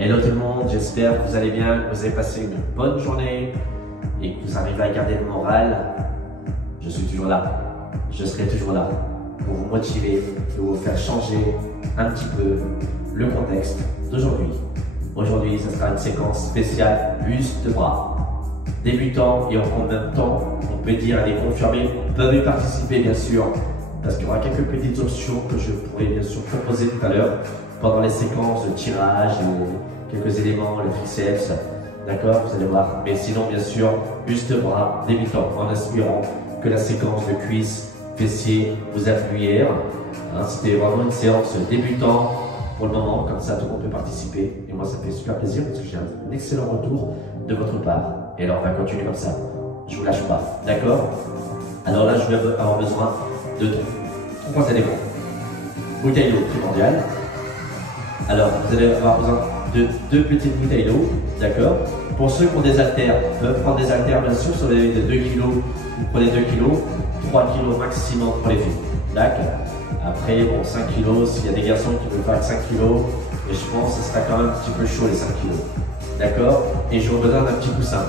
Hello tout le monde, j'espère que vous allez bien, que vous avez passé une bonne journée et que vous arrivez à garder le moral. Je suis toujours là, je serai toujours là pour vous motiver, pour vous faire changer un petit peu le contexte d'aujourd'hui. Aujourd'hui, ce sera une séquence spéciale buste de bras. Débutants et en combien de temps, on peut dire à des confirmés peuvent y participer bien sûr, parce qu'il y aura quelques petites options que je pourrai bien sûr proposer tout à l'heure pendant les séquences de tirage et quelques éléments, le triceps, d'accord, vous allez voir. Mais sinon, bien sûr, buste bras débutant en espérant que la séquence de cuisses, fessiers vous a plu hier. Hein, c'était vraiment une séance débutant pour le moment, comme ça tout le monde peut participer. Et moi, ça me fait super plaisir parce que j'ai un excellent retour de votre part. Et alors, on va continuer comme ça. Je vous lâche pas, d'accord? Alors là, je vais avoir besoin de trois éléments. Bouteille d'eau primordiale. Alors, vous allez avoir besoin de 2 petites bouteilles d'eau, d'accord? Pour ceux qui ont des haltères, peuvent prendre des haltères, bien sûr, si vous avez de 2 kg, vous prenez 2 kg, 3 kg maximum pour les filles, d'accord? Après, bon, 5 kg, s'il y a des garçons qui veulent faire 5 kg, et je pense que ce sera quand même un petit peu chaud les 5 kg, d'accord? Et j'aurai besoin d'un petit coussin.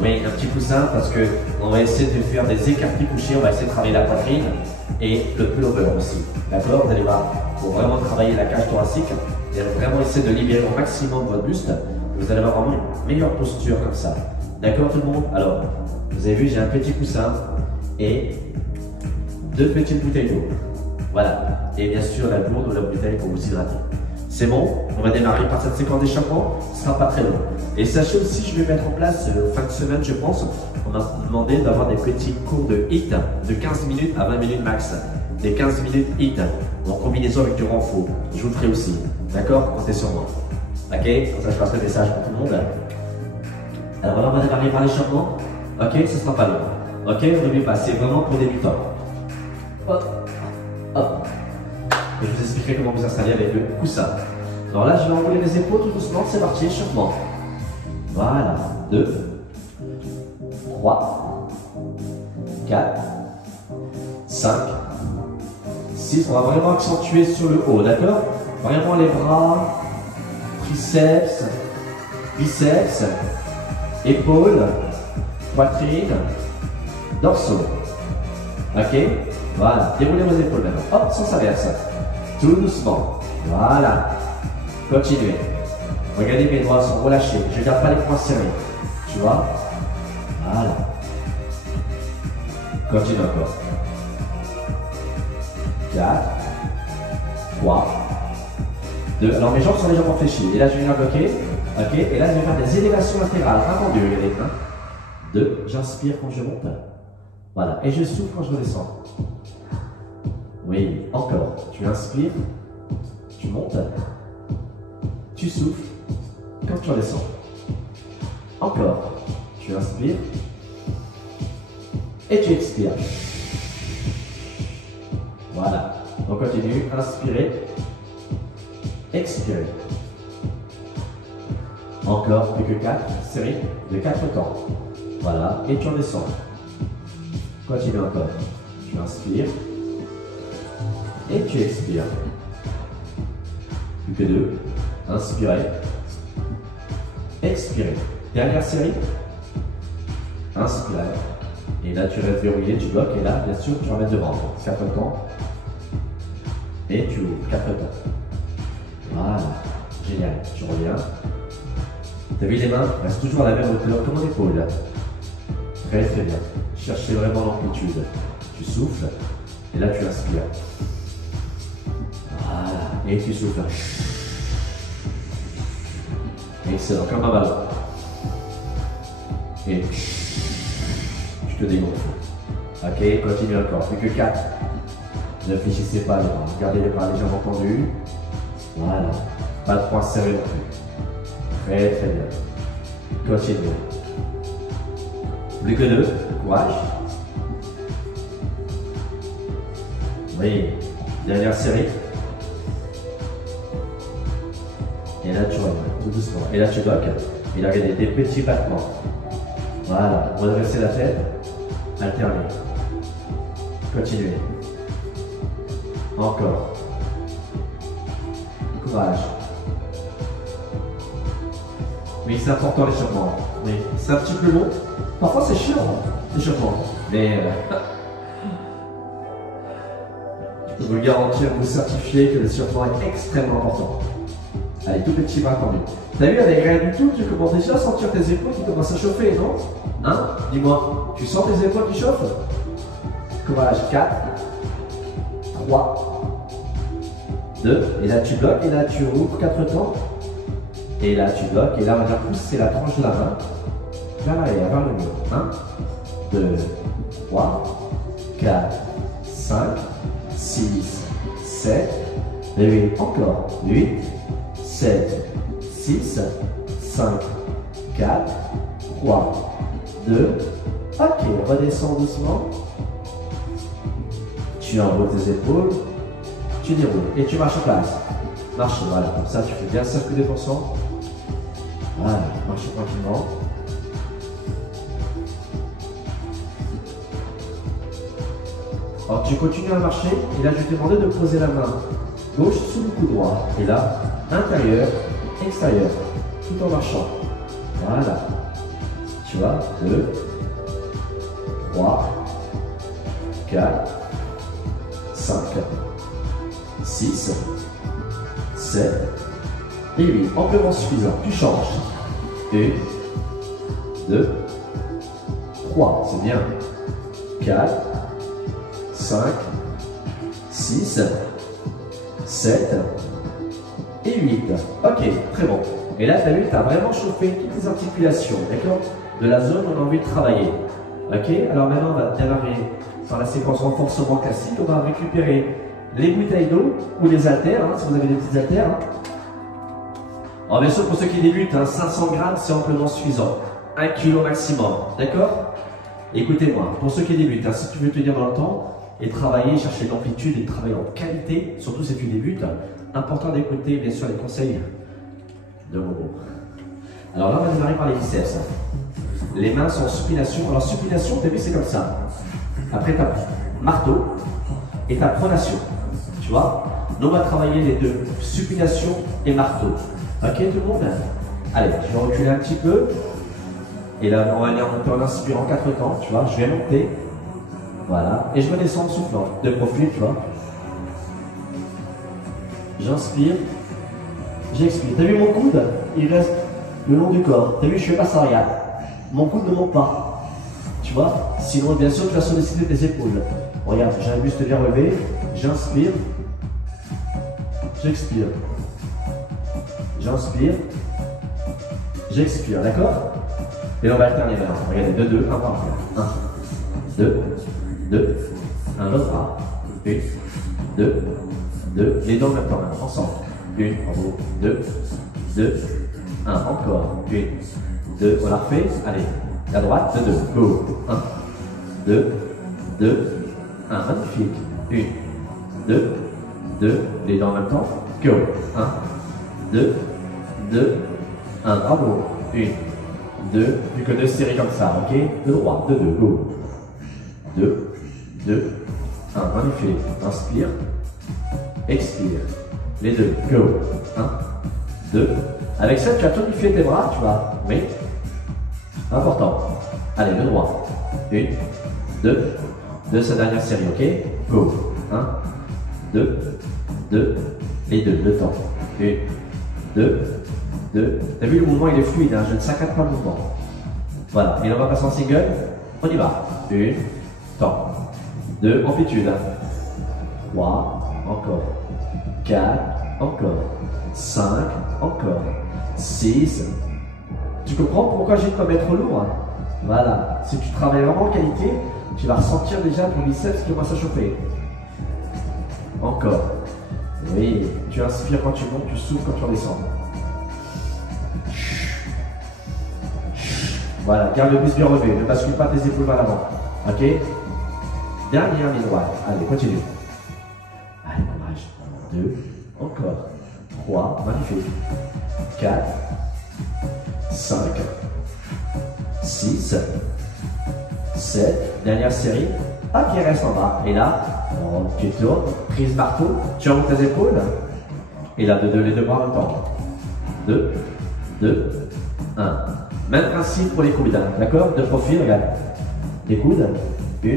Oui, un petit coussin parce que on va essayer de faire des écartés couchés, on va essayer de travailler la poitrine et le pullover aussi, d'accord? Vous allez voir, pour vraiment travailler la cage thoracique, et vraiment essayer de libérer au maximum votre buste, vous allez avoir vraiment une meilleure posture comme ça. D'accord tout le monde? Alors, vous avez vu, j'ai un petit coussin et 2 petites bouteilles d'eau. Voilà. Et bien sûr, la gourde ou la bouteille pour vous hydrater. C'est bon? On va démarrer par cette séquence d'échappement. Ce ne sera pas très long. Et sachez aussi, je vais mettre en place, fin de semaine, je pense, on m'a demandé d'avoir des petits cours de HIIT de 15 minutes à 20 minutes max. Des 15 minutes HIIT en combinaison avec du renfort. Je vous le ferai aussi. D'accord? Comptez sur moi. Ok? Comme ça, je passerai le message pour tout le monde. Alors voilà, on va démarrer par l'échappement. Ok? Ce ne sera pas long. Ok? N'oubliez pas, c'est vraiment pour débutants. Hop. Hop. Et je vous expliquerai comment vous installer avec le coussin. Alors là, je vais enrouler les épaules tout doucement. C'est parti, échauffement. Voilà. 2, 3, 4, 5, 6. On va vraiment accentuer sur le haut, d'accord? Vraiment les bras, triceps, biceps, épaules, poitrine, dorsaux. Ok? Voilà. Déroulez vos épaules maintenant. Hop, sens inverse. Tout doucement. Voilà. Continuez. Regardez, mes doigts sont relâchés. Je ne garde pas les poings serrés. Tu vois? Voilà. Continue encore. 4, 3, 2. Alors mes jambes sont légèrement fléchies. Et là, je vais les bloquer. Ok? Et là, je vais faire des élévations latérales. Vraiment dur. Regardez. 1, 2. J'inspire quand je monte. Voilà. Et je souffle quand je redescends. Oui. Encore. Tu inspires. Tu montes. Tu souffles quand tu redescends. Encore. Tu inspires. Et tu expires. Voilà. On continue. Inspirez. Expirez. Encore. Plus que 4 séries de 4 temps. Voilà. Et tu redescends. Continue encore. Tu inspires. Et tu expires. Plus que 2. Inspirez. Expirez. Dernière série. Inspirez. Et là, tu restes verrouillé, tu bloques. Et là, bien sûr, tu remets devant. 4 temps. Et tu ouvres. 4 temps. Voilà. Génial. Tu reviens. Tu as vu les mains? Reste toujours à la même hauteur que mon épaule. Très très bien. Cherchez vraiment l'amplitude. Tu souffles. Et là, tu inspires. Voilà. Et tu souffles. Excellent. Comme un ballon. Et tu te dégonfles. Ok, continue encore. Plus que 4. Ne fléchissez pas les bras. Gardez les bras légèrement tendus. Voilà. Pas de poings serrés non plus. Très très bien. Continuez. Plus que 2. Courage. Oui. Dernière série. Et là tu reviens, tout doucement. Et là tu bloques. Et là regardez des petits battements. Voilà. Redressez la tête. Alternez. Continuez. Encore. courage. Oui, c'est important l'échauffement. Oui, c'est un petit peu long. Parfois c'est chiant, l'échauffement. Mais je peux vous le garantir, vous certifier que l'échauffement est extrêmement important. Allez, tout petit bras tendu. T'as vu, avec rien du tout, tu commences déjà à sentir tes épaules qui commencent à chauffer, non? Hein? Dis-moi, tu sens tes épaules qui chauffent? Courage, 4, 3, 2, et là tu bloques, et là tu ouvres 4 temps. Et là tu bloques, et là on va pousser la tranche de la main vers l'arrière, vers le mur. 1, 2, 3, 4, 5, 6, 7, 8, encore, 8, 7, 6, 5, 4, 3, 2, ok, redescends doucement, tu enroules tes épaules, tu déroules et tu marches en place. Marche, voilà, comme ça tu fais bien circuler ton sang. Voilà, marche tranquillement. Alors tu continues à marcher et là je t'ai demandé de poser la main gauche sous le cou droit. Et là, intérieur, extérieur, tout en marchant. Voilà. Tu vois, 2, 3, 4, 5, 6, 7 et 8. Amplement suffisant. Tu changes. 1, 2, 3. C'est bien. 4, 5, 6, 7 et 8. Ok, très bon. Et là, tu as vu, tu as vraiment chauffé toutes les articulations, d'accord? De la zone où on a envie de travailler. Ok, alors maintenant, on va démarrer sur la séquence renforcement classique. On va récupérer les bouteilles d'eau ou les haltères, hein, si vous avez des petites haltères. Hein. Alors bien sûr, pour ceux qui débutent, hein, 500 grammes, c'est amplement suffisant. 1 kg maximum, d'accord? Écoutez-moi, pour ceux qui débutent, hein, si tu veux tenir dans le temps et travailler, chercher l'amplitude et travailler en qualité, surtout si tu débutes, important d'écouter bien sûr les conseils de Momo. Alors là, on va démarrer par les biceps. Les mains sont en supination. Alors supination, tu as vu, c'est comme ça. Après, tu as marteau et tu as pronation. Tu vois? Nous, on va travailler les deux, supination et marteau. Ok, tout le monde? Allez, je vais reculer un petit peu. Et là, on va aller monter en inspirant 4 temps. Tu vois, je vais monter. Voilà. Et je redescends en soufflant. De profil, tu vois. J'inspire. J'expire. T'as vu mon coude? Il reste le long du corps. T'as vu, je fais pas ça, regarde. Mon coude ne monte pas. Tu vois? Sinon, bien sûr, tu vas solliciter tes épaules. Regarde, j'ai un buste bien relevé. J'inspire. J'expire. J'inspire. J'expire. D'accord? Et on va alterner maintenant. Regardez, 2, 2, 1 par 1. 2, 2, 1 l'autre bras. 1, 2, 2. Les deux en même temps, ensemble. 1, en haut. 2, 2, 1. Encore. 1, 2. On la refait. Allez. À droite. 2, 2. Go. 1, 2, 2, 1. Magnifique. 1, 2, 2. Les deux en même temps. Go. 1, 2, 2, 1. Bravo. 1, 2. Plus que 2 séries comme ça. Ok. De droite. 2, 2. Go. 2, 2, 1. Magnifique. Inspire. Expire. Les deux. Go. 1, 2. Avec ça, tu as tonifié tes bras, tu vois. Oui. Important. Allez, le droit. 1, 2. De sa dernière série, ok? Go. 1, 2, 2. Les deux. Le temps. 1, 2, 2. T'as vu, le mouvement, il est fluide, hein? Je ne saccade pas le mouvement. Voilà. Et là, on va passer en single. On y va. 1, temps. 2, amplitude. 3, encore. 4, encore. 5, encore. 6. Tu comprends pourquoi j'ai de pas mettre lourd? Voilà. Si tu travailles vraiment en qualité, tu vas ressentir déjà ton biceps qui commence à chauffer. Encore. Oui. Tu inspires quand tu montes, tu souffles quand tu redescends. Voilà. Garde le buste bien relevé. Ne bascule pas tes épaules vers l'avant. Ok? Dernière ligne droite. Allez, continue. Allez, courage. 2. Encore. 3. Magnifique. 4. 5. 6. 7. Dernière série. Hop, il reste en bas. Et là, tu tournes. Prise marteau. Tu remontes tes épaules. Et là, de 2, les deux bras en même temps. 2, 2, 1. Même principe pour les coudes, hein, d'accord? De profil, regarde. Les coudes. 1,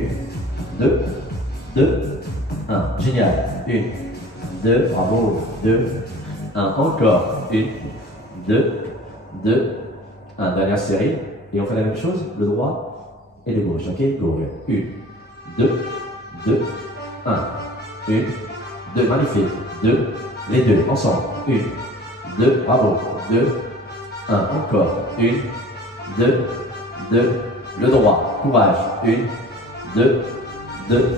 2, 2, 1. Génial. 1, 2, bravo. 2, 1. Encore. 1, 2, 2, 1. Dernière série. Et on fait la même chose, le droit et le gauche. Ok? Go. 1, 2, 2, 1. 1, 2, magnifique. 2, les deux, ensemble. 1, 2, bravo. 2, 1, encore. 1, 2, 2, le droit. Courage. 1, 2, 2,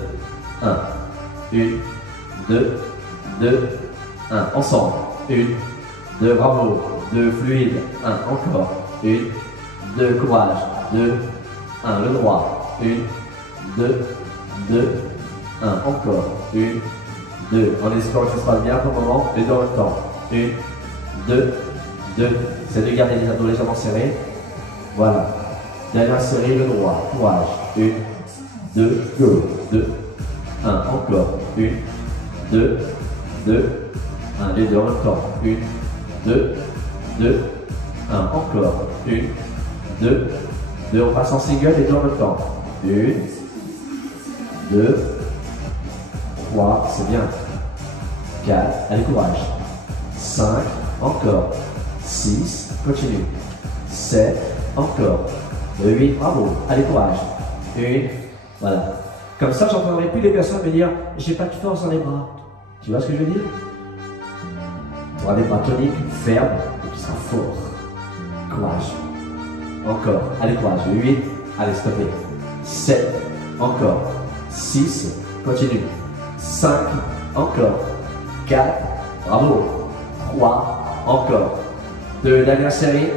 1. 1, 2, 2, 1. Ensemble. 1, 2, bravo. 2, fluide. 1, encore. 1, 2, courage. 2, 1, le droit. 1, 2, 2, 1, encore. 1, 2, en espérant que ça se passe bien pour le moment, les deux en même temps. 1, 2, 2, c'est de garder les abdos légèrement serrés. Voilà. Dernière série, le droit. Courage. 1, 2, go. 2, 1, encore. 1, 2, 2, 1, les deux en même temps. 1, 2, 2, 1, encore. 1, 2, 2, on passe en single, les deux en même temps. 1, 2, 3, c'est bien. 4, allez, courage. 5, encore. 6, continue. 7, encore. 8, bravo. Allez, courage. 1, voilà. Comme ça, j'entendrai plus les personnes me dire j'ai pas de force dans les bras. Tu vois ce que je veux dire? Tu auras des bras toniques, fermes, et qui seront forts. Courage. Encore. Allez, courage. 8, allez, stoppez. 7, encore. 6, continue. 5, encore. 4, bravo. 3, encore. 2, dernière série.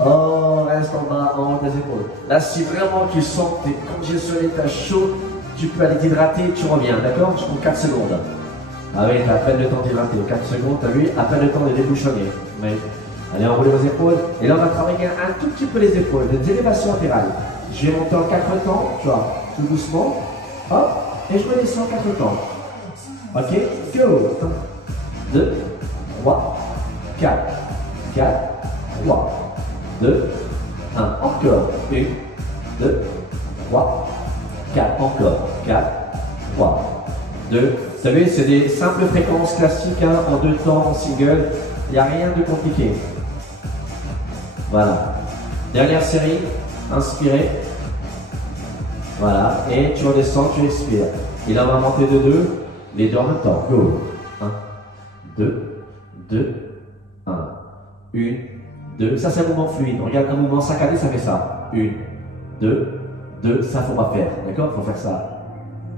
Oh, reste en bas, en haut des épaules. Là, si vraiment tu sens que tu es congestionné, tu as chaud, tu peux aller t'hydrater, tu reviens, d'accord? Pour 4 secondes. Ah oui, tu as à peine le temps d'hydrater. 4 secondes, tu as vu, à peine le temps de débouchonner. Mais, allez, enroulez vos épaules. Et là, on va travailler un tout petit peu les épaules, des élévations latérales. Je vais monter en 4 temps, tu vois, tout doucement. Hop, et je redescends 4 temps. Ok, go. 1, 2, 3, 4, 4, 3, 2, 1, encore. 1, 2, 3, 4, encore. 4, 3, 2. Vous savez, c'est des simples fréquences classiques, hein, en 2 temps, en single. Il n'y a rien de compliqué. Voilà. Dernière série. Inspirez. Voilà. Et tu redescends, tu expires. Et là, on va monter de 2. Les deux en même temps. Go. 1, 2, 2, 1. 1, 2. Ça, c'est un mouvement fluide. Regarde, un mouvement saccadé, ça fait ça. 1, 2, 2. Ça, faut pas faire. D'accord? Faut faire ça.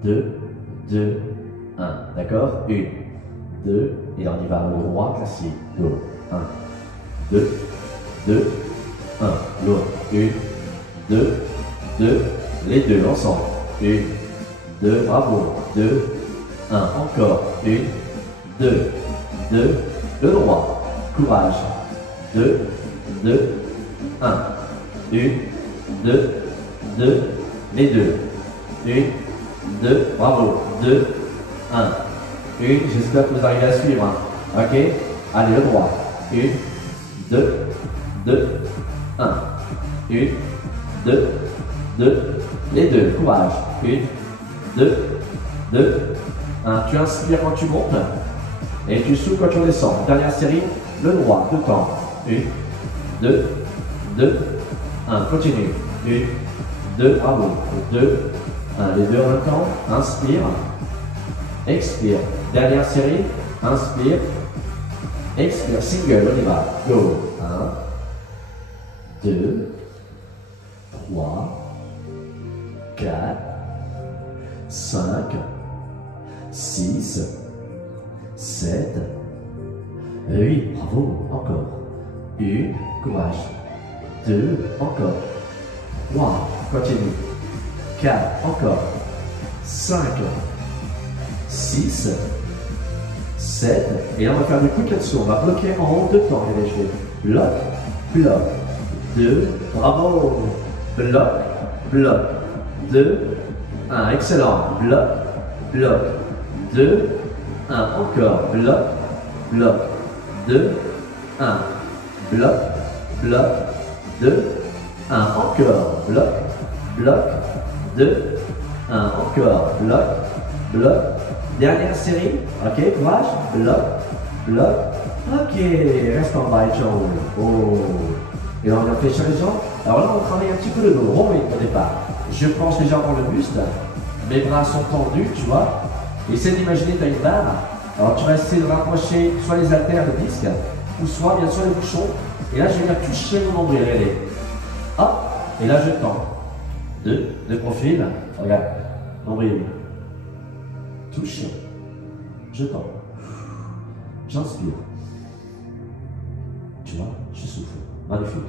2, 2, 1. D'accord? 1, 2. Et là, on y va. Le droit classique. Go. 1, 2, 2, 1. L'autre. 1, 2, 2. Les deux ensemble. 1, 2. Bravo. 2, 1. Encore. 1, 2, 2. Le droit. Courage. 2, 2, 1. 1, 2, 2. Les deux. 1, 2. Bravo. 2, 1. 1. J'espère que vous arrivez à suivre. Hein. Ok? Allez, le droit. 1, 2, 2, 1. 1, 2, 2. Les deux. Courage. 1, 2, 2, 1. Tu inspires quand tu montes et tu souffles quand tu descends. Dernière série, le droit, 2 temps. 1, 2, 2, 1. Continue. 1, 2, bravo. 2, 1. Les deux en même temps. Inspire. Expire. Dernière série. Inspire. Expire. Single, on y va. Go. 1, 2, 3, 4, 5, 6, 7, 8. Bravo. Encore. 1, courage. 2, encore. 3, continue. 4, encore. 5, 6, 7. Et là, on va faire des coups là-dessus. On va bloquer en haut 2 temps. Regardez, je fais bloc, bloc. 2, bravo. Bloc, bloc. 2, 1. Excellent. Bloc, bloc. 2, 1. Encore. Bloc, bloc, 2, 1, bloc, bloc, 2, 1, encore, bloc, bloc, 2, 1, encore, bloc, bloc, dernière série, ok, courage, bloc, bloc, ok, reste en bas et tu enroules, oh, et là on a fait sur les jambes, alors là on travaille un petit peu le dos, rond au départ, je pense déjà pour le buste, mes bras sont tendus, tu vois, essaie d'imaginer tu as une barre, alors tu vas essayer de rapprocher soit les haltères de disque, ou soit bien sûr les bouchons, et là je vais venir toucher mon nombril, regardez, hop, et là je tends, de profil, regarde, nombril, touche, je tends, j'inspire, tu vois, je souffle, magnifique,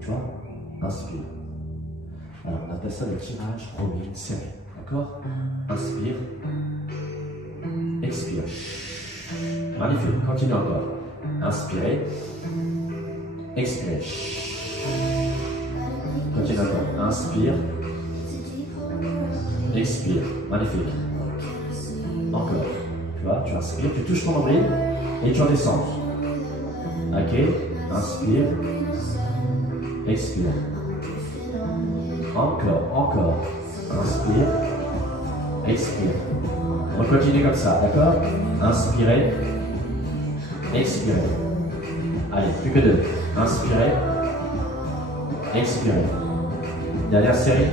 tu vois, inspire. Alors on appelle ça le tirage premier serré, d'accord? Inspire, expire, magnifique, continue encore, inspirez, expirez, continue encore, inspire, expire, magnifique, encore, tu vois, tu inspires, tu touches ton nombril et tu redescends, ok, inspire, expire, encore, inspire, expire, on continue comme ça, d'accord, inspirez, expirez, allez, plus que 2, inspirez, expirez, dernière série,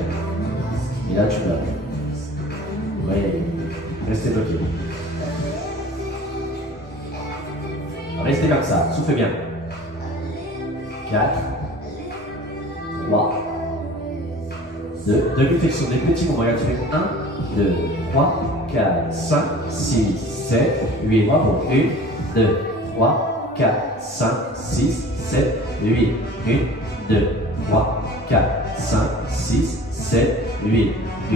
et là tu vas, oui, restez bloqué, restez comme ça, soufflez bien, 4, 3, 2, demi flexion, des petits mouvements, regarde, tu fais 1, 2, 3, 4, 5, 6, 7, 8, bravo, 1, 2, 3, 4, 5, 6, 7, 8, 1, 2, 3, 4, 5, 6, 7, 8, 1,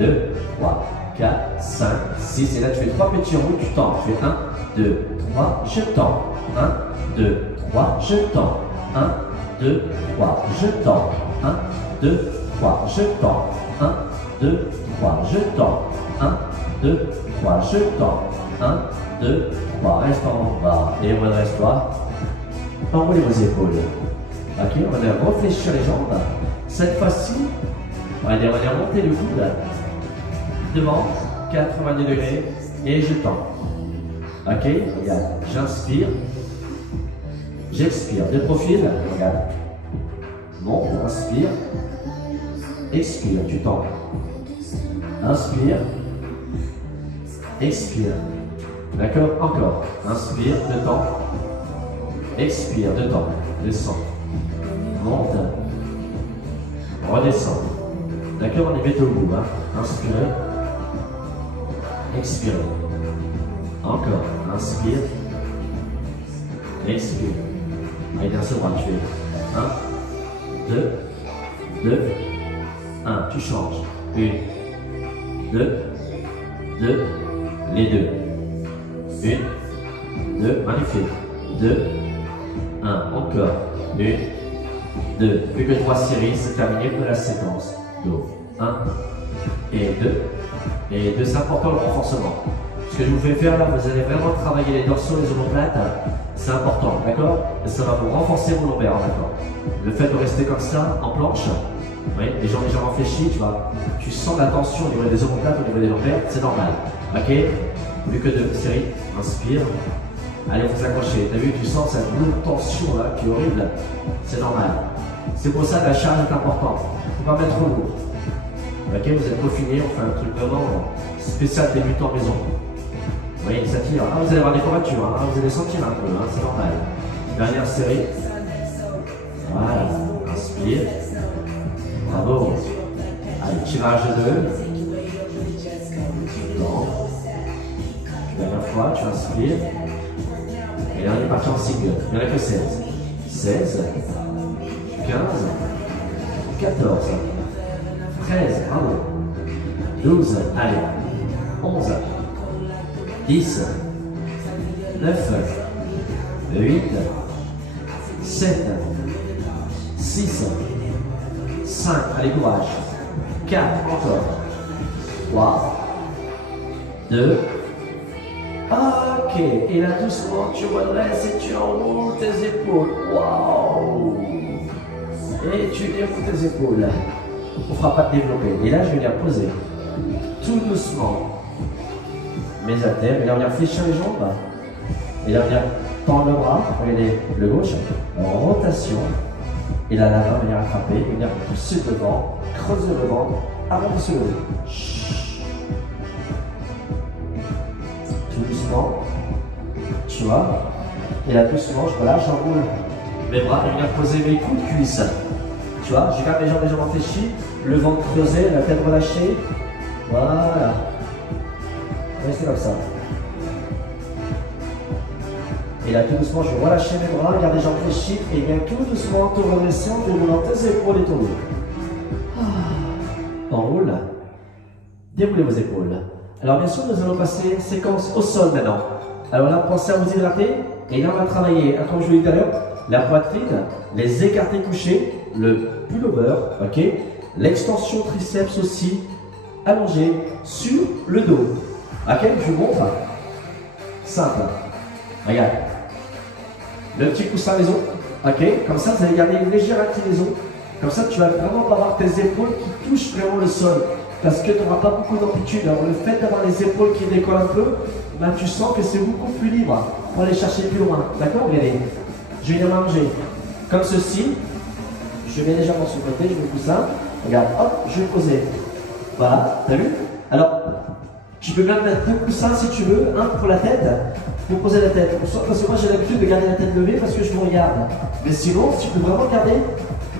2, 3, 4, 5, 6, et là tu fais 3 petits ronds, tu tends, tu fais 1, 2, 3, je tends, 1, 2, 3, je tends, 1, 2, 3, je tends, 1, 2, 3, je tends, 1, 2, 3, je tends, 1, 2, 3, je tends, 1, 2, 3, reste en bas, et redresse-toi, enroulez vos épaules, ok, on va réfléchir les jambes, cette fois-ci, on va remonter le coude, devant, 90 degrés, et je tends, ok, regarde, j'inspire, j'expire, de profil, regarde, monte, inspire, expire, tu tends, inspire, expire, d'accord, encore, inspire, de temps, expire, de temps, descend, monte, redescend, d'accord, on y met au bout, hein, inspirez, expirez, encore, inspire, expire, allez, d'un seul bras, tu fais 1, 2, 2, 1, tu changes, 1, 2, 2, les deux, 1, 2, magnifique, 2, 1, encore, 1, 2, plus que 3 séries, c'est terminé pour la séquence, dos, 1, et 2, c'est important le renforcement, ce que je vous fais faire là, vous allez vraiment travailler les dorsaux, les omoplates, c'est important, d'accord, et ça va vous renforcer vos lombaires, d'accord, le fait de rester comme ça, en planche, oui, les jambes légèrement fléchies, tu vois, tu sens la tension au niveau des omoplates, au niveau des lombaires, c'est normal, ok, plus que 2 séries, inspire, allez vous accrochez, t'as vu, tu sens cette lourde tension là qui est horrible, c'est normal, c'est pour ça que la charge est importante, faut pas mettre trop lourd, ok, vous êtes peaufiné, on fait un truc vraiment spécial débutant maison, vous voyez, ça tire, ah, vous allez avoir des courbatures, hein, vous allez sentir un peu, hein, c'est normal, dernière série, voilà, inspire, bravo, allez, tirage de 2, non, dernière fois, tu inspires, et là on est parti en single, il n'y en a que 16, 16, 15, 14, 13, bravo, 12, allez, 11, 10, 9, 8, 7, 6, 5, allez courage, 4, encore, 3, 2, ok, Ok, et là doucement, tu redresses et tu enroules tes épaules. Waouh! Et tu déroules tes épaules. On ne fera pas de développer. Et là, je vais venir poser tout doucement mes haltères. Et là, on vient fléchir les jambes. Et là, on vient tendre le bras. Regardez, le gauche. En rotation. Et là, la main va venir attraper. Et venir pousser devant. Creuser le ventre avant de se lever. Tout doucement. Tu vois. Et là, doucement, je relâche, j'enroule mes bras. Et venir poser mes coudes de cuisse. Tu vois, je garde les jambes fléchies, le ventre creusé, la tête relâchée. Voilà. Restez comme ça. Et là, tout doucement, je vais relâcher mes bras, garde les jambes fléchies et viens tout doucement te redresser en déroulant tes épaules et ton dos. Enroule. Déroulez vos épaules. Alors, bien sûr, nous allons passer séquence au sol maintenant. Alors là, pensez à vous hydrater. Et là, on va travailler, comme je vous l'ai dit tout à l'heure, la poitrine, les écartés couchés, le pullover, ok, l'extension triceps aussi, allongé sur le dos. Ok, je vous montre. Simple. Regarde. Le petit coussin maison, ok, comme ça vous allez garder une légère inclinaison. Comme ça, tu vas vraiment pas avoir tes épaules qui touchent vraiment le sol. Parce que tu n'auras pas beaucoup d'amplitude. Alors le fait d'avoir les épaules qui décollent un peu, ben, tu sens que c'est beaucoup plus libre pour aller chercher plus loin. D'accord? Regardez. Je vais venir manger comme ceci. Je mets légèrement sur le côté, je mets le coussin. Regarde, hop, je vais poser. Voilà, t'as vu? Alors, tu peux même mettre deux coussins si tu veux, un pour la tête, pour poser la tête. Parce que moi j'ai l'habitude de garder la tête levée parce que je me regarde. Mais sinon, tu peux vraiment garder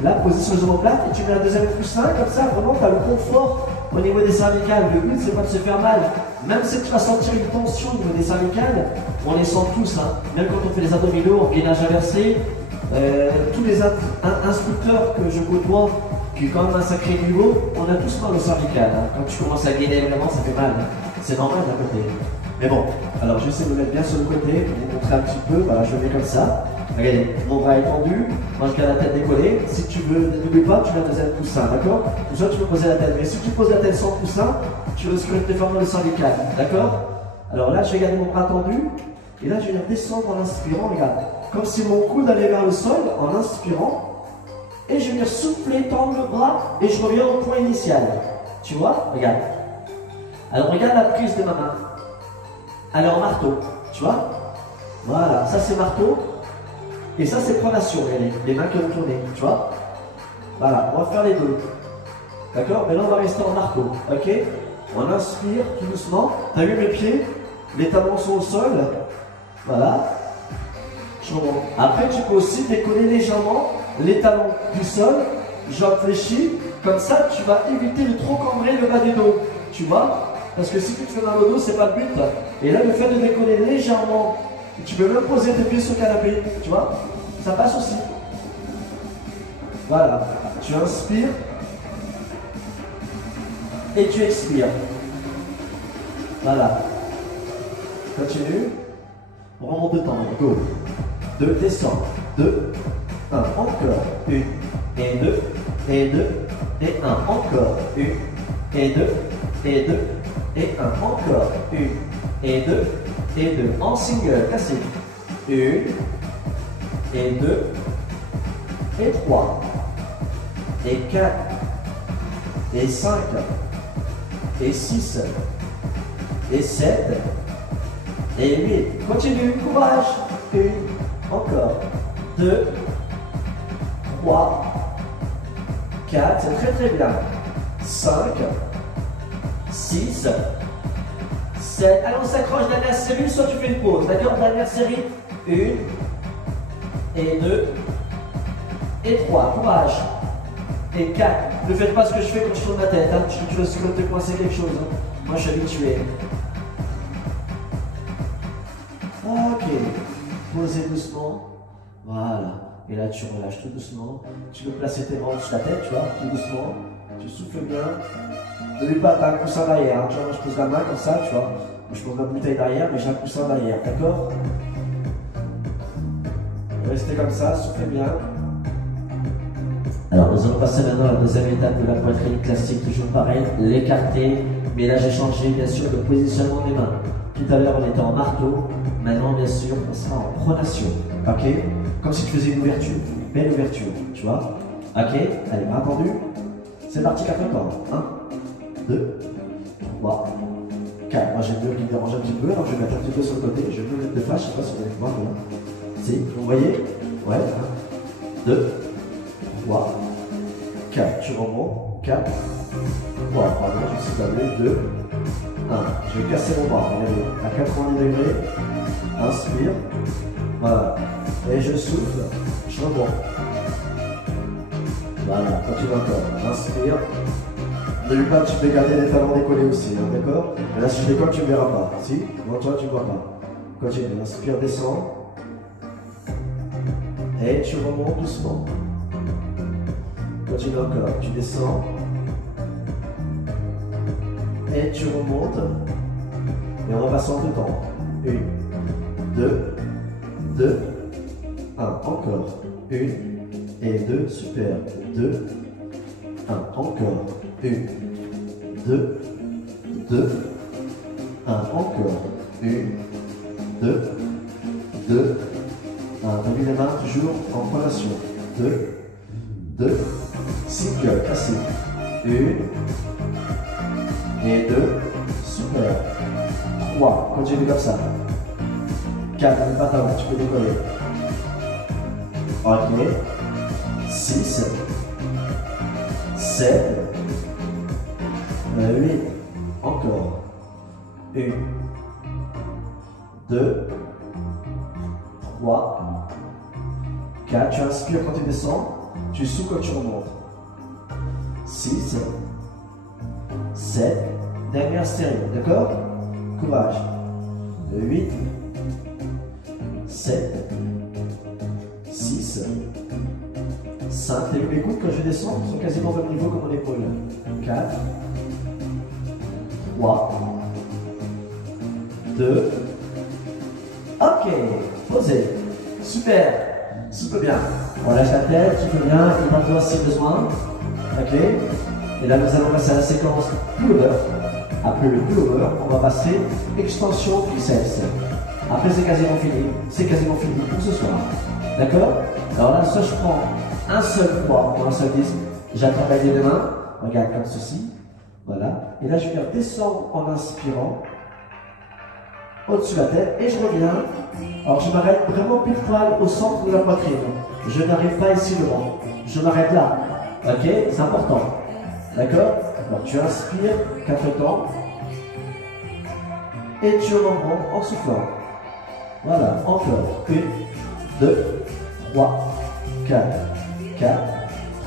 la position des omoplates et tu mets un deuxième coussin, comme ça vraiment tu as le confort au niveau des cervicales. Le but c'est pas de se faire mal. Même si tu vas sentir une tension au niveau des cervicales, on les sent tous. Hein. Même quand on fait les abdominaux, en gainage inversé, tous les instructeurs que je côtoie, qui est quand même un sacré niveau, on a tous mal au cervical. Hein. Quand tu commences à gainer vraiment, ça fait mal. Hein. C'est normal d'un côté. Mais bon, alors je vais essayer de me mettre bien sur le côté, pour vous montrer un petit peu. Voilà, je le mets comme ça. Regardez, mon bras est tendu, moi je garde la tête décollée. Si tu veux, n'oublie pas, tu mets un deuxième coussin, d'accord? Ou soit tu peux poser la tête. Mais si tu poses la tête sans coussin, tu risques de te déformer le cervical, d'accord? Alors là, je vais garder mon bras tendu. Et là, je vais descendre en inspirant, regarde. Comme si mon coude allait vers le sol, en inspirant. Et je vais venir souffler, tendre le bras, et je reviens au point initial. Tu vois? Regarde. Alors regarde la prise de ma main. Elle est en marteau, tu vois? Voilà, ça c'est marteau. Et ça c'est pronation, regardez, les mains qui vont tourner, tu vois? Voilà, on va faire les deux. D'accord? Mais là on va rester en marteau, ok? On inspire tout doucement. T'as vu mes pieds? Les talons sont au sol. Voilà. Je remonte. Après tu peux aussi décoller légèrement les talons du sol. Jambes fléchies. Comme ça tu vas éviter de trop cambrer le bas du dos. Tu vois? Parce que si tu te fais mal au dos, c'est pas le but. Et là le fait de décoller légèrement, tu peux même poser tes pieds sur le canapé, tu vois, ça passe aussi. Voilà, tu inspires et tu expires. Voilà. Continue. On remonte de temps. Go. 2, descends. 2, 1, encore. 1, et 2, et 2, et 1, encore. 1, et 2, et 2, et 1, encore. 1, et 2, et 2, en single, classique. 1, et 2, et 3, et 4, et 5, et 6, et 7, et 8. Continue, courage. 1, encore. 2, 3, 4, c'est très très bien. 5, 6, 7. Allez, on s'accroche, dernière série, soit tu fais une pause. D'accord? Dernière série. 1, et 2, et 3. Courage. Et 4. Ne faites pas ce que je fais quand je tourne ma tête. Hein. Tu risques de te coincer quelque chose. Hein. Moi, je suis habitué. Ok. Posez doucement. Voilà. Et là, tu relâches tout doucement. Tu peux placer tes bras sur la tête, tu vois, tout doucement. Tu souffles bien. N'oublie pas, tu as un coussin derrière. Hein. Tu vois, moi, je pose la main comme ça, tu vois. Je pose ma bouteille derrière, mais j'ai un coussin derrière. D'accord? Restez comme ça, soufflez bien. Alors, nous allons passer maintenant à la deuxième étape de la poitrine classique. Toujours pareil, l'écarter. Mais là, j'ai changé, bien sûr, le positionnement des mains. Tout Tout à l'heure, on était en marteau. Maintenant, bien sûr, on sera en pronation. Ok? Comme si tu faisais une ouverture. Une belle ouverture. Tu vois? Ok? Allez, pas attendu. C'est parti, 4 temps. 1, 2, 3, 4. Moi, j'aime mieux qu'il dérange un petit peu. Alors, je vais mettre un petit peu sur le côté. Je vais me mettre de face. Je ne sais pas si vous allez voir. Si, vous voyez? Ouais. 1, 2, 3, 4. Tu remontes. 4, 3. Pardon, je suis tablé. 2, 1. Je vais casser mon bras. Regardez. À 90 degrés. Inspire. Voilà. Et je souffle. Je remonte. Voilà. Continue encore. Inspire. N'oublie pas, tu peux garder les talons décollés aussi. Hein, d'accord? Et là, si je décolle, tu ne verras pas. Si? Bon, toi, tu ne vois pas. Continue. Inspire, descends. Et tu remontes doucement. Continue encore. Tu descends. Et tu remontes. Et on va passer en deux temps. 1, 2, 2, 1. Encore. 1 et 2. Super. 2, 1. Encore. 1, 2, 2, 1. Encore. 1, 2, 2, 1. Oublie les mains toujours en pronation. 2, 2, single, classique. 1 et 2, super. 3, continue comme ça. 4, n'oublie pas ta main, tu peux décoller. Ok. 6, 7, 8, encore. 1, 2, 3, 4, tu inspires quand tu descends, tu souffles quand tu remontes. 6, 7, dernière stéréo, d'accord? Courage. 8, 7, 6, 5, t'as vu mes coudes quand je descends, ils sont quasiment au même niveau que mon épaule. 4, 3, 2, ok, posez, super, souple bien, on lâche la tête, tu peux bien, il va si besoin, ok, et là nous allons passer à la séquence pullover. Après le pullover, on va passer extension triceps. Après c'est quasiment fini pour ce soir, d'accord? Alors là, soit je prends un seul poids pour un seul disque, j'attrape avec les deux mains, regarde comme ceci, voilà, et là je viens descendre en inspirant, au-dessus de la tête, et je reviens. Alors je m'arrête vraiment pile poil au centre de la poitrine. Je n'arrive pas ici devant. Je m'arrête là. Ok? C'est important. D'accord? Alors tu inspires 4 temps. Et tu remontes en soufflant. Voilà. Encore. 1, 2, 3, 4. 4,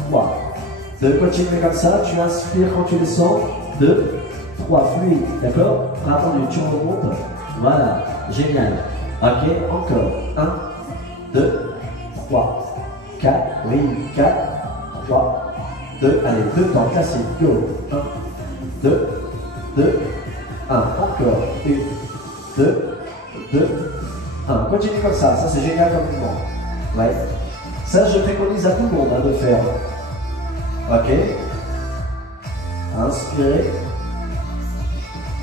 3. 2. Continue comme ça. Tu inspires quand tu descends. 2, 3. Fluide. D'accord? Attendu. Tu remontes. Voilà, génial. Ok, encore. 1, 2, 3, 4, oui, 4, 3, 2, allez, 2 temps, classique, go. 1, 2, 2, 1, encore. 1, 2, 2, 1. Continue comme ça c'est génial comme mouvement. Ouais. Ça, je préconise à tout le monde de faire. Ok. Inspirez.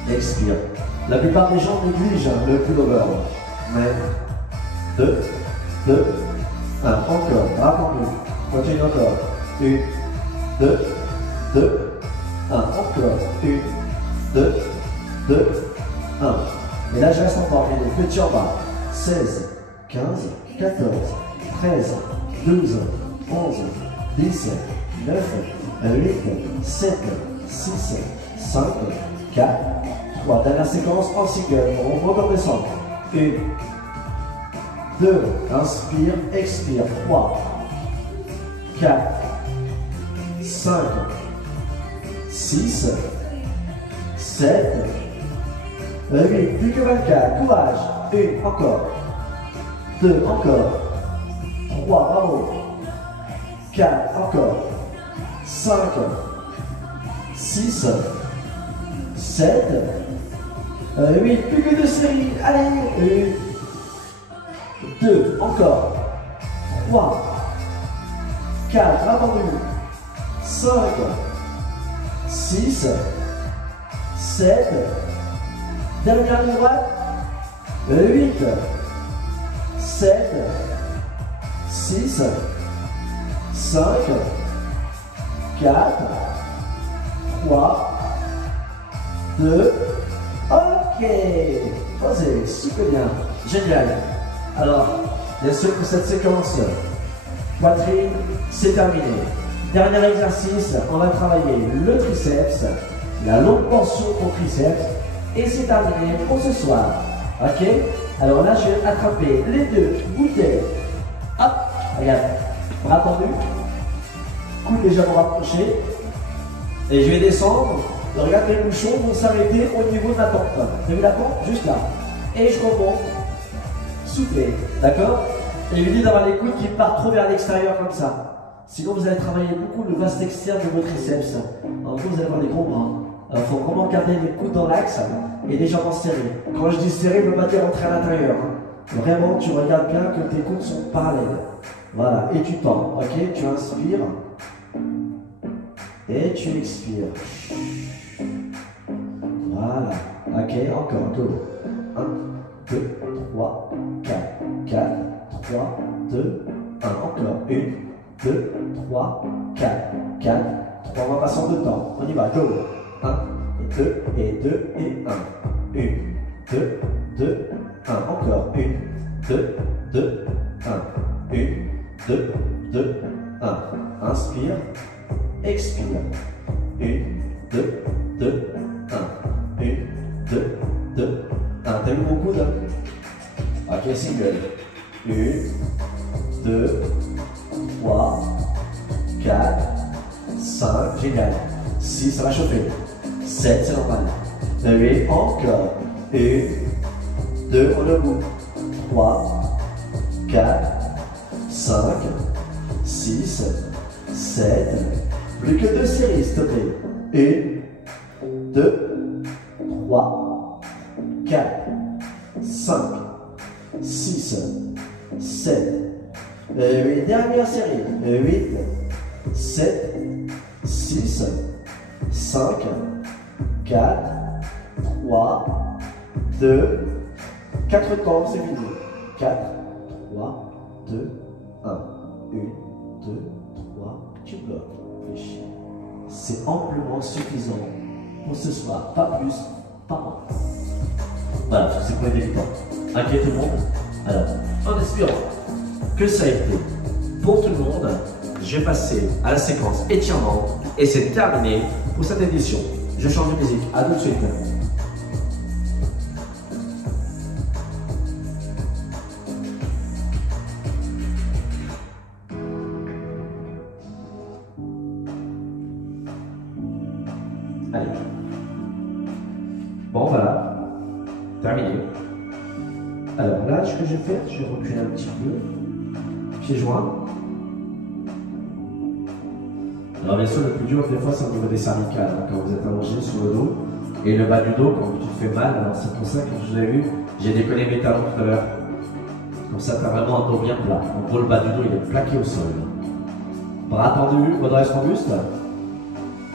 Expire. La plupart des gens négligent le pullover. Mais 2, 2, 1. Encore. Attendu. Continue encore. 1, 2, 2, 1. Encore. 1, 2, 2, 1. Et là, je reste encore. Petit en bas. 16, 15, 14, 13, 12, 11, 10, 9, 8, 7, 6, 5, 4, 3. Dernière séquence en single. On remonte en descente. 1, 2, inspire, expire. 3, 4, 5, 6, 7, 8. Plus que 24. Courage. 1, encore. 2, encore. 3, bravo. 4, encore. 5, 6, 7, 8, plus que 2 séries, allez, 1, 2, encore, 3, 4, attendu, 5, 6, 7, dernière ligne droite, 8, 7, 6, 5, 4, 3, 2, ok. Posez, super bien, génial. Alors, bien sûr pour cette séquence, poitrine, c'est terminé. Dernier exercice, on va travailler le triceps, la longue portion au triceps, et c'est terminé pour ce soir. Ok? Alors là, je vais attraper les deux bouteilles. Hop, regarde, bras tendu, coude légèrement rapproché, et je vais descendre. Regarde, mes bouchons vont s'arrêter au niveau de ma tempe. T'as vu la pompe? Juste là. Et je remonte, souffler, d'accord? Et évitez d'avoir les coudes qui partent trop vers l'extérieur comme ça. Sinon, vous allez travailler beaucoup le vaste externe de vos triceps. En gros, vous allez avoir des gros bras. Il faut vraiment garder les coudes dans l'axe et les jambes serrées. Quand je dis serré, ne veut pas dire rentrer à l'intérieur. Vraiment, tu regardes bien que tes coudes sont parallèles. Voilà, et tu tends. Ok, tu inspires. Et tu expires. Voilà. Ok, encore. Go. 1, 2, 3, 4. 4, 3, 2, 1. Encore. 1, 2, 3, 4. 4, 3. On va passer en deux temps. On y va. Go. 1, et 2, et 2, et 1. 1, 2, 2, 1. Encore. 1, 2, 2, 1. 1, 2, 2, 1. Inspire. Expire. 1, 2, 2, 1. 1, 2, 2, 1. T'as vu mon coude? Ok, single. 1, 2, 3, 4, 5, génial. 6, ça va chauffer. 7, c'est normal. 8, encore. 1, 2, on est au bout. 3, 4, 5, 6, 7. Plus que 2 séries, s'il te plaît. 1, 2, 3, 4, 5, 6, 7. 8, dernière série. 8, 7, 6, 5, 4, 3, 2, 4 temps, c'est fini. 4, 3, 2, 1. 1, 2, 3, tu bloques. Réfléchis. C'est amplement suffisant pour ce soir. Pas plus, pas moins. Voilà, c'est pour les débutants. Inquiet tout le monde. Alors, en espérant que ça a été pour tout le monde, je vais passer à la séquence étirement et c'est terminé pour cette édition. Je change de musique. À tout de suite. Allez. Bon, voilà. Terminé. Alors là, ce que je vais faire, je vais reculer un petit peu. Pieds joints. Alors bien sûr, le plus dur des fois, c'est au niveau des cervicales, hein, quand vous êtes allongé sur le dos. Et le bas du dos, quand tu te fais mal, alors c'est pour ça que je vous ai vu, j'ai décollé mes talons tout à l'heure. Comme ça, tu as vraiment un dos bien plat. En gros, le bas du dos, il est plaqué au sol. Bras tendus, redresse ton buste.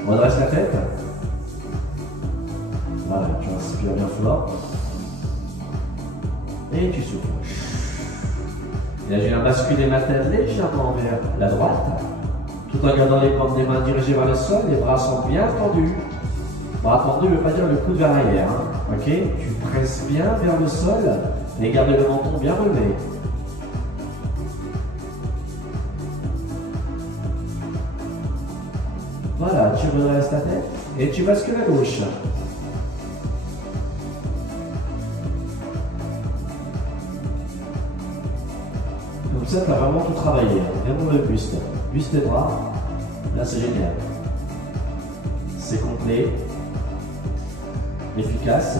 Redresse la tête. Voilà, tu inspires bien fort. Et tu souffles. Et là, je viens basculer ma tête légèrement vers la droite. Tout en gardant les plantes des mains dirigées vers le sol, les bras sont bien tendus. Bras tendus ne veut pas dire le coude vers l'arrière. Hein. Ok? Tu presses bien vers le sol et garde le menton bien relevé. Voilà, tu redresses ta tête et tu bascules à gauche. Comme ça, tu as vraiment tout travaillé. Vraiment le buste. Buste et bras. Là, c'est génial. C'est complet, efficace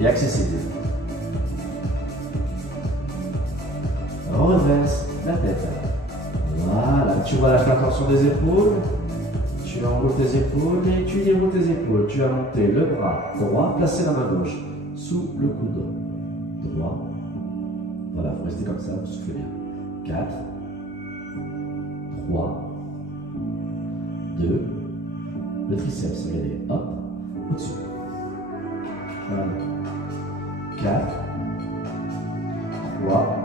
et accessible. Redresse la tête. Voilà, tu relâches la tension des épaules, tu enroules tes épaules et tu déroules tes épaules. Tu as monté le bras droit, placé la main gauche, sous le coude droit. Voilà, vous restez comme ça, vous soufflez bien. 4, 3, 2, le triceps, regardez, hop, au-dessus. Voilà. 4, 3,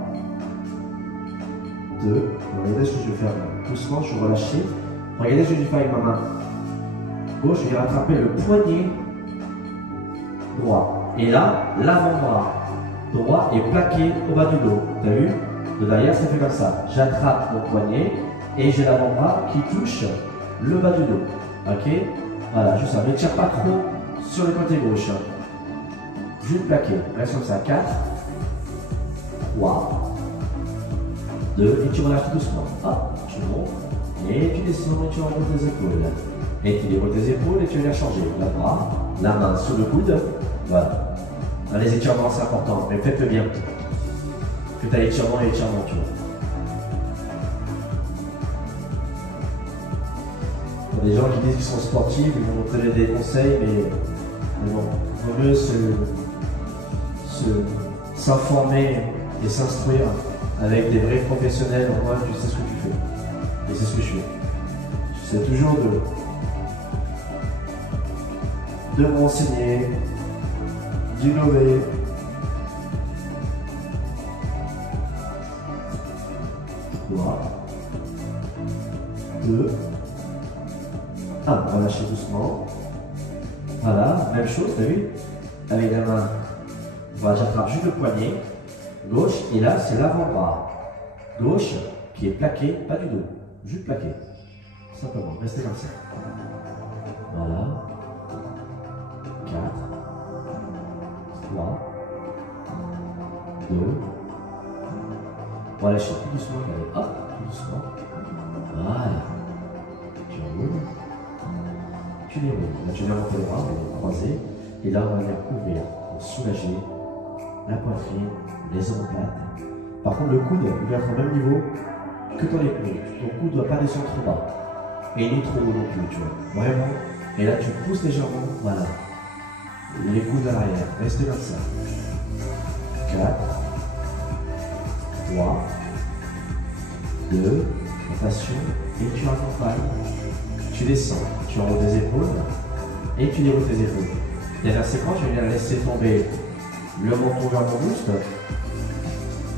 2. Regardez ce que je vais faire doucement, je vais relâcher. Regardez ce que je vais faire avec ma main gauche, je vais rattraper le poignet droit. Et là, l'avant-bras droit est plaqué au bas du dos. Tu as vu? De derrière, ça fait comme ça. J'attrape mon poignet et j'ai l'avant-bras qui touche le bas du dos. Ok? Voilà, juste ça. Ne tire pas trop sur le côté gauche. Juste plaqué. Reste comme ça. 4, 3, 2, et tu relâches tout doucement. Hop, tu montes, et tu descends, et tu remontes tes épaules. Et tu déroules tes épaules, et tu viens changer. La bras, la main sous le coude. Voilà. Les étirements, c'est important, mais faites-le bien. Que tu as étirement et étirement, tu vois. Il y a des gens qui disent qu'ils sont sportifs, ils vont vous donner des conseils, mais bon, il vaut mieux s'informer et s'instruire avec des vrais professionnels. Au moins, tu sais ce que tu fais. Et c'est ce que je fais. J'essaie toujours de m'enseigner, d'innover. Voilà. 2, 1. Relâchez doucement. Voilà, même chose, t'as vu? Avec la main, voilà, j'attrape juste le poignet gauche, et là, c'est l'avant-bras gauche qui est plaqué, pas du dos, juste plaqué. Simplement, restez comme ça. Voilà. 4, 3, 2. Relâchez tout doucement, regardez, hop, tout doucement. Voilà. Tu roules. Tu déroules. Là, tu viens monter les bras, on va les croiser. Et là, on va venir ouvrir pour soulager la poitrine, les omoplates. Par contre, le coude, il doit être au même niveau que ton épaule. Ton coude ne doit pas descendre trop bas. Et ni trop haut non plus, tu vois. Vraiment. Et là, tu pousses légèrement. Voilà. Les coudes à l'arrière. Restez comme ça. 4, 3, 2, attention. Et tu accompagnes. Tu descends. Tu enroules tes épaules. Et tu déroules tes épaules. Dernière séquence, je vais laisser tomber le menton vers mon buste.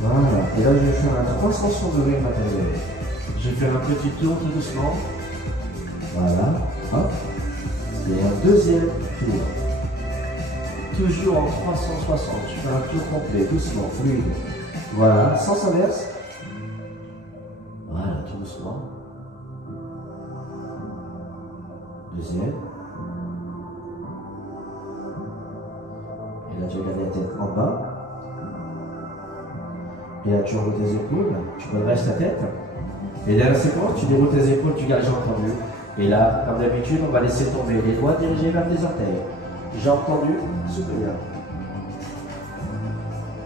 Voilà. Et là, je vais faire un 360 degrés matériel. Je vais faire un petit tour tout doucement. Voilà. Hop. Et un deuxième tour. Toujours en 360. Je fais un tour complet, doucement, fluide. Voilà. Sens inverse. Voilà, tout doucement. Deuxième. Et là, tu regardes la tête en bas. Et là, tu enroules tes épaules, tu redresses ta tête. Et dans la séquence, tu déroules tes épaules, tu gardes les jambes tendues. Et là, comme d'habitude, on va laisser tomber les doigts dirigés vers tes orteils. Jambes tendues, soutenir.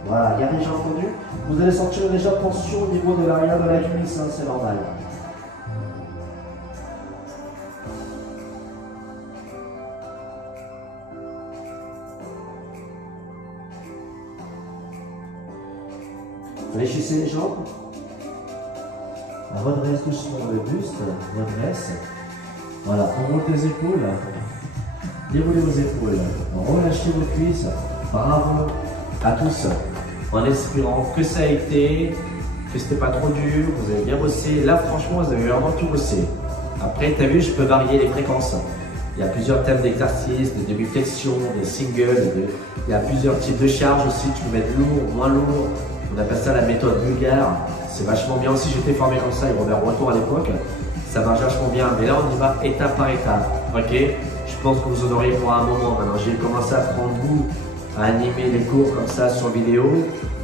Voilà, gardez les jambes tendues. Vous allez sentir déjà tension au niveau de l'arrière de la cuisse, hein, c'est normal. Fléchissez les jambes. Redresse doucement le buste. Redresse. Voilà, on roule tes épaules. Déroulez vos épaules. Relâchez vos cuisses. Bravo à tous. En espérant que ça a été, que c'était pas trop dur, vous avez bien bossé. Là, franchement, vous avez vraiment tout bossé. Après, tu as vu, je peux varier les fréquences. Il y a plusieurs thèmes d'exercices, de demi-flexion, de singles. Il y a plusieurs types de charges aussi. Tu peux mettre lourd, moins lourd. On appelle ça la méthode bulgare. C'est vachement bien aussi. J'étais formé comme ça, et Robert Breton à l'époque. Ça marche vachement bien. Mais là, on y va étape par étape. Ok? Je pense que vous en aurez pour un moment maintenant. J'ai commencé à prendre goût à animer les cours comme ça sur vidéo.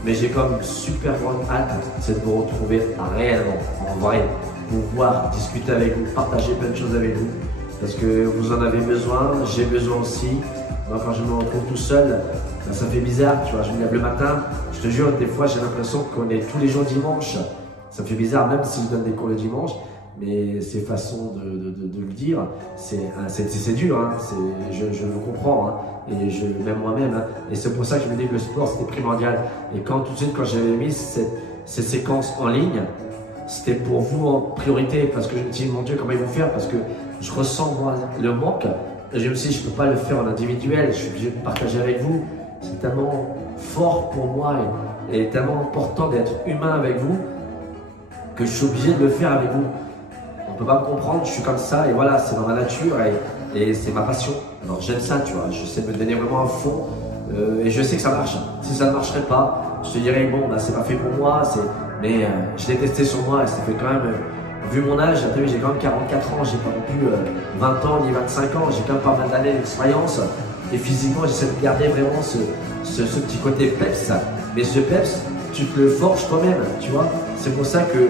Mais j'ai comme une super grande hâte, c'est de vous retrouver réellement, en vrai, vous voir, discuter avec vous, partager plein de choses avec vous. Parce que vous en avez besoin, j'ai besoin aussi. Moi, quand je me retrouve tout seul, ben, ça fait bizarre, tu vois. Je me lève le matin, je te jure, des fois, j'ai l'impression qu'on est tous les jours dimanche. Ça me fait bizarre, même si je donne des cours le dimanche. Mais c'est façon de le dire, c'est dur, hein. Je le comprends, hein. Et même moi-même, hein. Et c'est pour ça que je me dis que le sport c'était primordial. Et tout de suite quand j'avais mis ces séquences en ligne, c'était pour vous en priorité, parce que je me dis mon Dieu comment ils vont faire, parce que je ressens moi le manque. Et je me suis dit je ne peux pas le faire en individuel, je suis obligé de partager avec vous. C'est tellement fort pour moi et tellement important d'être humain avec vous que je suis obligé de le faire avec vous. On ne peut pas me comprendre, je suis comme ça et voilà, c'est dans ma nature et c'est ma passion. Alors j'aime ça, tu vois, j'essaie de me donner vraiment à fond et je sais que ça marche. Si ça ne marcherait pas, je te dirais bon, bah, c'est pas fait pour moi, mais je l'ai testé sur moi et ça fait quand même, vu mon âge, j'ai quand même 44 ans, j'ai pas non plus 20 ans ni 25 ans, j'ai quand même pas mal d'années d'expérience et physiquement j'essaie de garder vraiment ce petit côté peps. Mais ce peps, tu te le forges toi-même, tu vois. C'est pour ça que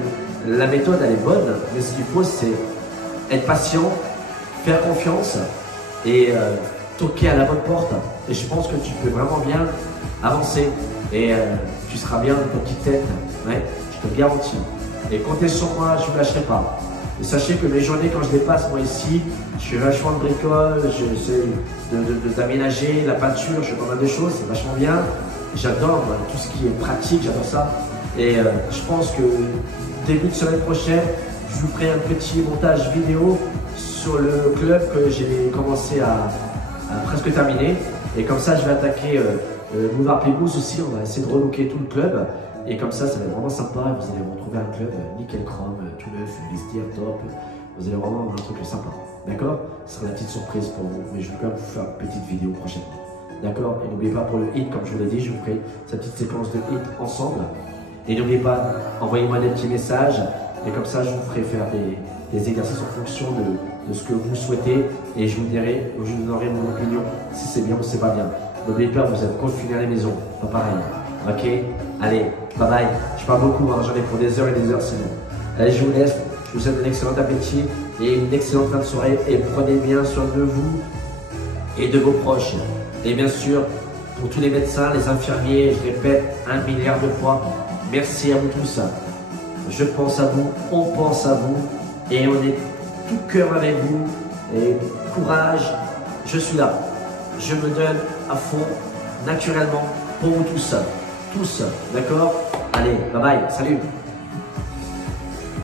la méthode elle est bonne, mais ce qu'il faut c'est être patient, faire confiance et toquer à la bonne porte. Et je pense que tu peux vraiment bien avancer et tu seras bien dans ta petite tête, ouais, je te le garantis. Et comptez sur moi, je ne vous lâcherai pas. Et sachez que mes journées, quand je les passe, moi ici, je fais vachement de bricole, j'essaie d'aménager la peinture, je fais pas mal de choses, c'est vachement bien. J'adore tout ce qui est pratique, j'adore ça. Et je pense que début de semaine prochaine, je vous ferai un petit montage vidéo sur le club que j'ai commencé à presque terminer. Et comme ça, je vais attaquer Boulevard Pébouze aussi, on va essayer de relooker tout le club. Et comme ça va être vraiment sympa, vous allez retrouver un club nickel chrome, tout neuf, vestiaire top. Vous allez vraiment avoir un truc sympa, d'accord? Ce sera la petite surprise pour vous, mais je vais quand même vous faire une petite vidéo prochainement. D'accord? Et n'oubliez pas pour le hit, comme je vous l'ai dit, je vous ferai cette petite séquence de hit ensemble. Et n'oubliez pas, envoyez-moi des petits messages. Et comme ça, je vous ferai faire des exercices en fonction de ce que vous souhaitez. Et je vous dirai, je vous donnerai mon opinion, si c'est bien ou c'est pas bien. N'oubliez pas, vous êtes confinés à la maison. Pas pareil. Ok? Allez, bye bye. Je parle beaucoup, hein, j'en ai pour des heures et des heures sinon. Allez, je vous laisse. Je vous souhaite un excellent appétit et une excellente fin de soirée. Et prenez bien soin de vous et de vos proches. Et bien sûr, pour tous les médecins, les infirmiers, je répète 1 milliard de fois, merci à vous tous. Je pense à vous, on pense à vous et on est tout cœur avec vous. Et courage, je suis là. Je me donne à fond, naturellement, pour vous tous. Tous, d'accord? Allez, bye bye, salut!